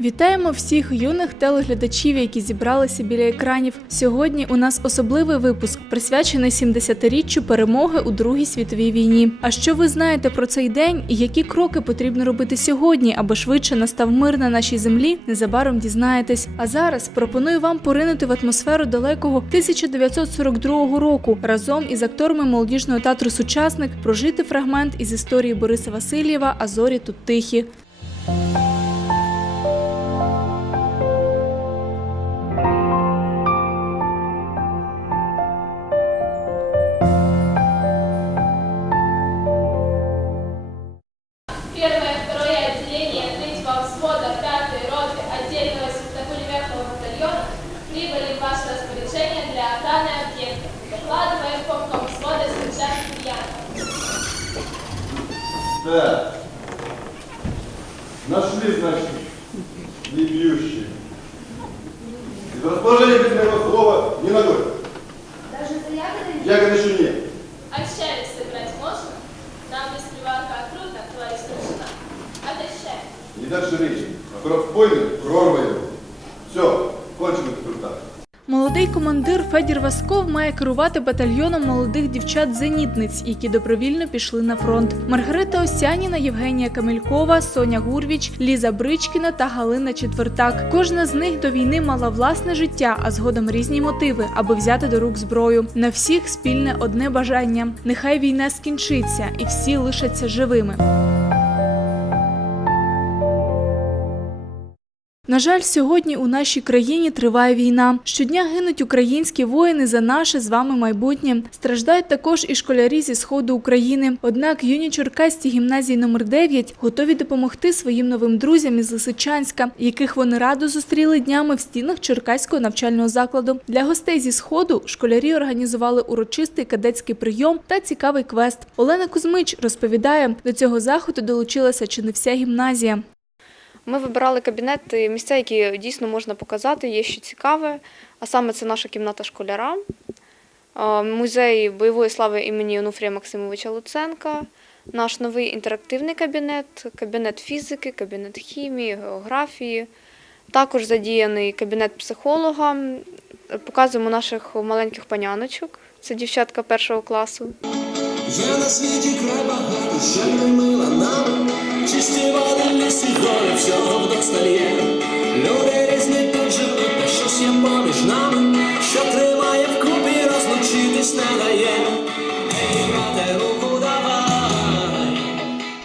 Вітаємо всіх юних телеглядачів, які зібралися біля екранів. Сьогодні у нас особливий випуск, присвячений 70-річчю перемоги у Другій світовій війні. А що ви знаєте про цей день і які кроки потрібно робити сьогодні, аби швидше настав мир на нашій землі? Незабаром дізнаєтесь. А зараз пропоную вам поринути в атмосферу далекого 1942 року разом із акторами молодіжного театру Сучасник прожити фрагмент із історії Бориса Васильєва «А зорі тут тихі. Так. Нашли, значит, не бьющие. Из расположения без моего слова ни ногой. Даже за ягодами? Ягод еще нет. Отчаяние сыграть можно? Нам без привалка трудно, товарищ старшина. Отощай. Не дальше речи. Аккурат в пойме, прорваю. Все. Молодий командир Федір Васков має керувати батальйоном молодих дівчат-зенітниць, які добровільно пішли на фронт. Маргарита Осяніна, Євгенія Камелькова, Соня Гурвіч, Ліза Бричкіна та Галина Четвертак. Кожна з них до війни мала власне життя, а згодом різні мотиви, аби взяти до рук зброю. На всіх спільне одне бажання: нехай війна скінчиться і всі лишаться живими. На жаль, сьогодні у нашій країні триває війна. Щодня гинуть українські воїни за наше з вами майбутнє. Страждають також і школярі зі сходу України. Однак юні черкасці гімназії номер 9 готові допомогти своїм новим друзям із Лисичанська, яких вони радо зустріли днями в стінах Черкаського навчального закладу. Для гостей зі сходу школярі організували урочистий кадетський прийом та цікавий квест. Олена Кузьмич розповідає, до цього заходу долучилася чи не вся гімназія. Ми вибирали кабінети місця, які дійсно можна показати, є що цікаве. А саме це наша кімната школяра, е, музей бойової слави імені Онуфрія Максимовича Луценка, наш новий інтерактивний кабінет, кабінет фізики, кабінет хімії, географії. Також задіяний кабінет психолога. Показуємо наших маленьких паняночок. Це дівчатка першого класу. Є на світі край багато, не мила нам. Чисті води, ліси, гори, всього вдосталь є. Люди різні тут живуть, та щось є поміж нами,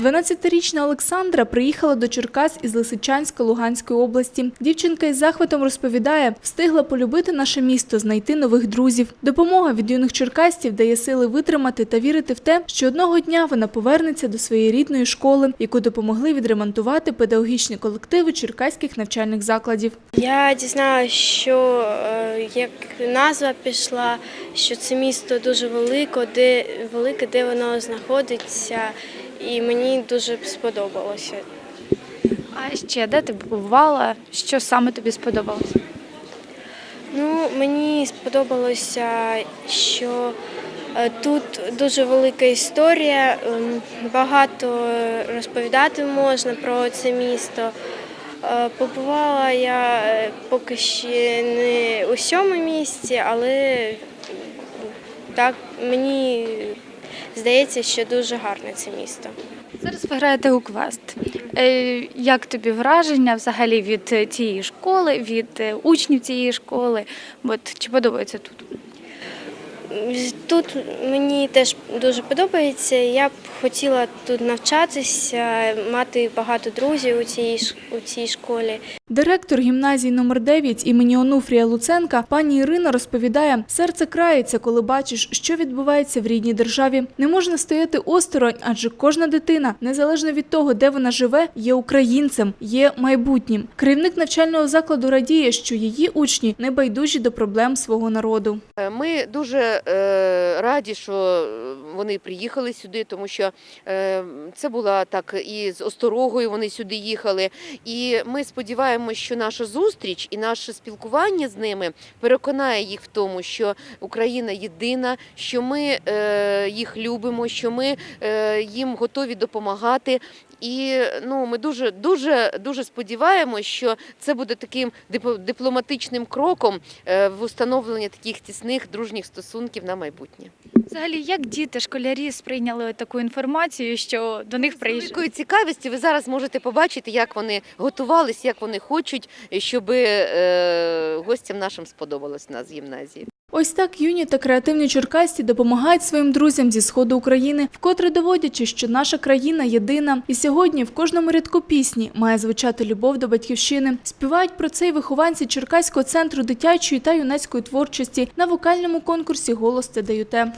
12-річна Олександра приїхала до Черкас із Лисичанська Луганської області. Дівчинка із захватом розповідає, встигла полюбити наше місто, знайти нових друзів. Допомога від юних черкасців дає сили витримати та вірити в те, що одного дня вона повернеться до своєї рідної школи, яку допомогли відремонтувати педагогічні колективи черкаських навчальних закладів. Я дізналася, що е, як назва пішла, що це місто дуже велике, де велике, де воно знаходиться, і мені дуже сподобалося. А ще де ти бувала? Що саме тобі сподобалось? Ну, мені сподобалося, що е, тут дуже велика історія, ем, багато розповідати можна про це місто. Е, Побувала я е, поки ще не у сьому місці, але так мені здається, що дуже гарне це місто. Зараз ви граєте у квест. Е, Як тобі враження взагалі від е, цієї школи, від е, учнів цієї школи? От, чи подобається тут? Тут мені теж дуже подобається. Я б хотіла тут навчатися, мати багато друзів у цій у цій школі. Директор гімназії номер 9 імені Онуфрія Луценка пані Ірина розповідає, серце крається, коли бачиш, що відбувається в рідній державі. Не можна стояти осторонь, адже кожна дитина, незалежно від того, де вона живе, є українцем, є майбутнім. Керівник навчального закладу радіє, що її учні не байдужі до проблем свого народу. Е, Ми дуже е, раді, що вони приїхали сюди, тому що е, це була так і з осторогою вони сюди їхали. І ми сподіваємося, що наша зустріч і наше спілкування з ними переконає їх в тому, що Україна єдина, що ми е, їх любимо, що ми е, їм готові допомагати. І ну, ми дуже, дуже, дуже сподіваємося, що це буде таким дип- дипломатичним кроком е, в установлення таких тісних дружніх стосунків на майбутнє. Взагалі, як діти, школярі сприйняли таку інформацію, що до них З приїжджають? великою цікавістю ви зараз можете побачити, як вони готувались, як вони хочуть, щоб е, гостям нашим сподобалось нас з гімназії. Ось так юні та креативні черкасці допомагають своїм друзям зі сходу України, вкотре доводячи, що наша країна єдина. І сьогодні в кожному рядку пісні має звучати любов до батьківщини. Співають про це й вихованці Черкаського центру дитячої та юнацької творчості на вокальному конкурсі Голос це даюте.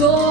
Не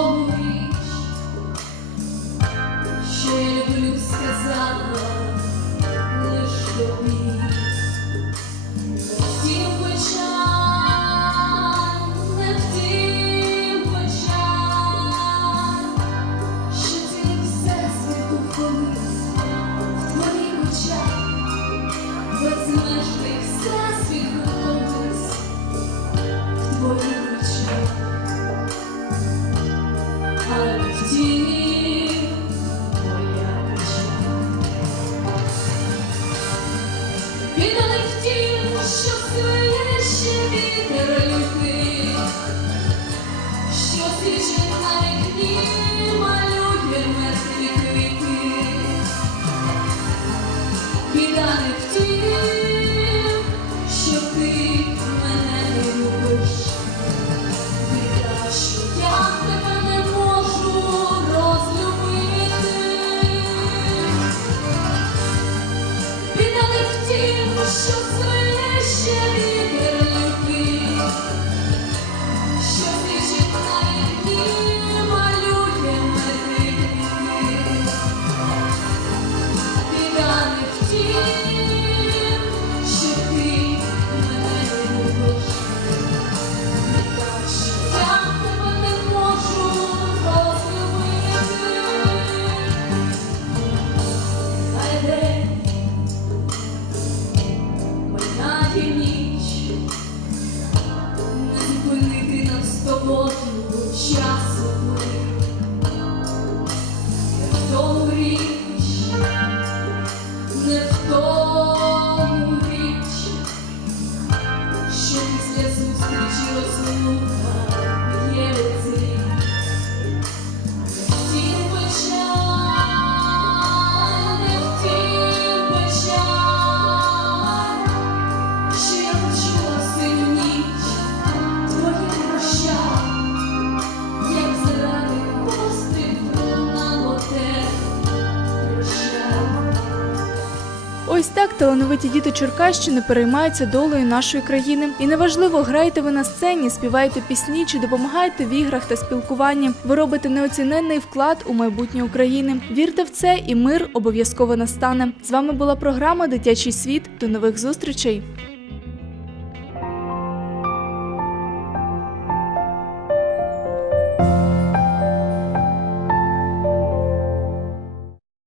талановиті діти Черкащини переймаються долею нашої країни. І неважливо, граєте ви на сцені, співаєте пісні чи допомагаєте в іграх та спілкуванні. Ви робите неоціненний вклад у майбутнє України. Вірте в це, і мир обов'язково настане. З вами була програма Дитячий світ. До нових зустрічей.